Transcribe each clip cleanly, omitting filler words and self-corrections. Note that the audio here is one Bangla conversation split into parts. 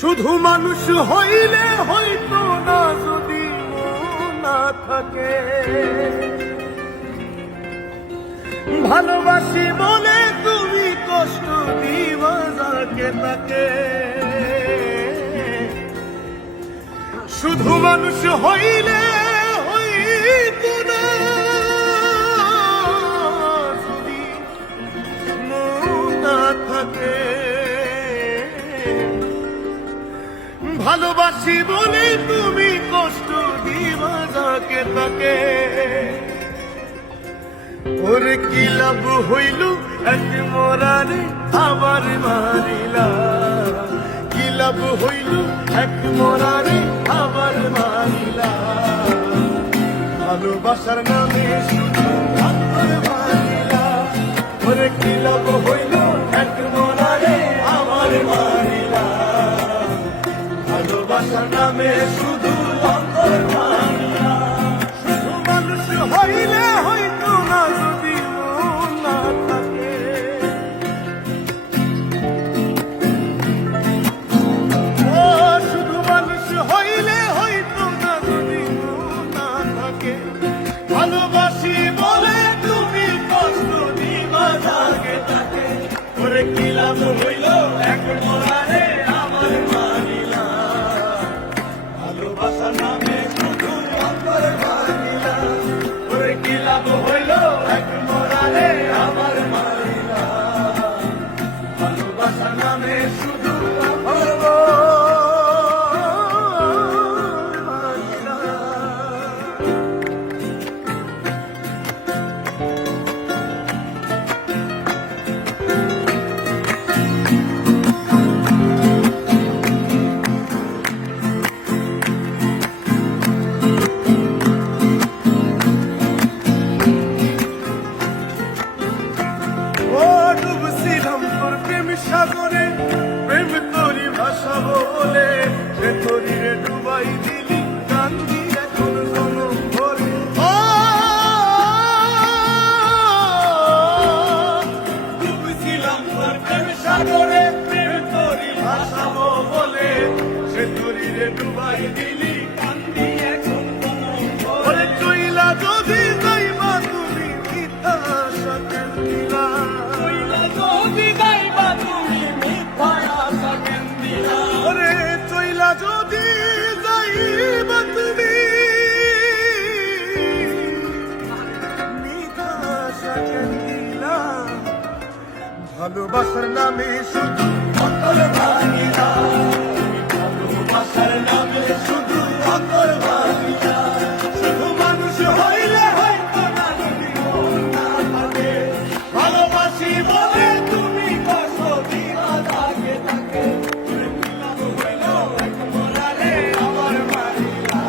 শুধু মানুষ হইলে হইতো না যদি মন না থাকে, ভালোবাসি বলে তুমি কষ্ট দিবা যাকে তাকে। শুধু মানুষ হইলে হইতো না যদি মন না থাকে, ভালোবাসি বলে তুমি কষ্ট দিবা যাকে তাকে। ওরে কি লাভ হইল এক মরারে আবার মারিলা, কি লাভ হইল এক মরারে আবার মারিলা। ভালোবাসার নামে শুধু আবার মারিলা, ওরে কি লাভ হইল এক মরারে আবার মারিলা। ভালোবাসার নামে শুধু আবার মারিলা। শুধু মানুষ হইলে হইতো না যদি মন না থাকে, ও শুধু মানুষ হইলে হইতো না যদি মন না থাকে। ভালোবাসি বলে তুমি কষ্ট দিবা যাকে তাকে, ওরে কি লাভ হইল এক মরারে আমার মারিলা। ভালোবাসার নামে শুধু আবার মারিলা, ওরে কি লাভ হইল এক মরারে আমার মারিলা। ভালোবাসার নামে শুধু আবার মারিলা। ও ডুবছিলাম তোর প্রেম সাগরে, প্রেম তোরি ভাসাবো বলে, সে তোরি রে ডুবাই দিলি কান্দি এখন জনম ভরে। ও ডুবছিলাম তোর প্রেম সাগরে, প্রেম তোরি ভাসাবো বলে, সে তোরি রে ডুবাই দিলি কান্দি এখন জনম ভরে। চইলা যদি যাইবা তুমি মিথ্যা আশা কেন দিলা, যদি যাইবা তুমি মিথ্যা আশা কেন দিলা। ওরে চইলা যদি যাইবা তুমি মিথ্যা আশা কেন দিলা। ভালোবাসার নামে শুধু অন্তর ভাঙিলা, ভালোবাসার নামে শুধু অন্তর ভাঙিলা। শুধু মানুষ হইলে হয়তো না যদি মন না থাকে, ভালোবাসি বলে তুমি কষ্ট দিবা যাকে তাকে। ওরে কি লাভ হইল এক মরারে আবার মারিলা।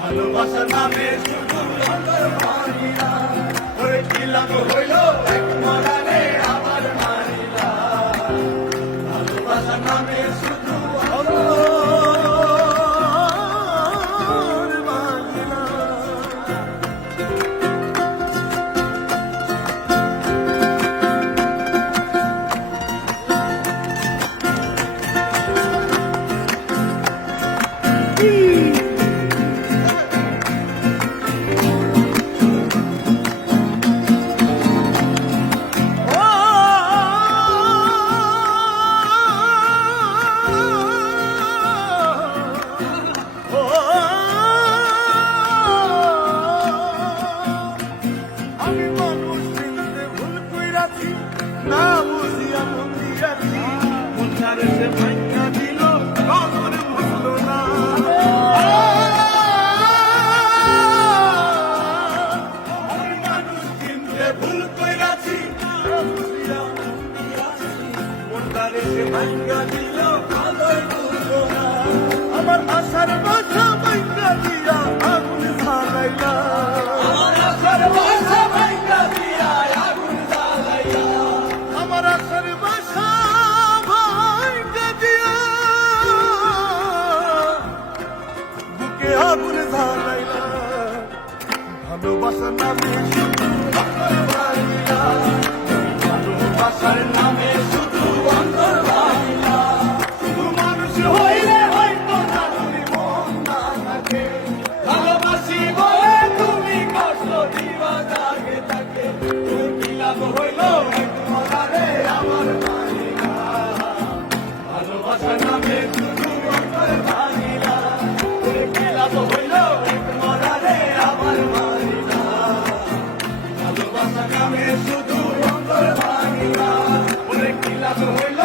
ভালোবাসার নামে শুধু অন্তর ভাঙিলা, ওরে কি লাভ হইল এক মরারে আবার মারিলা। ভালোবাসার নামে শুধু অন্তর ভাঙিলা। আমি মানুষ চিনতে ভুল কইরাছি, না বুঝিয়া মন দিয়াছি, মনটারে সে ভাঙা দিল কবর বুঝলো না। আমি মানুষ চিনতে ভুল কইরাছি, না বুঝিয়া মন দিয়াছি, মনটারে সে ভাঙা দিল কবর বুঝলো না। আমার আশার বাসা ভাঙা দিয়া আগুন জ্বালাইলা, আমার আশার বাসা ভাঙা দিয়া আগুন জ্বালাইলা। আমার আশার বাসা ভাঙা দিয়া হইল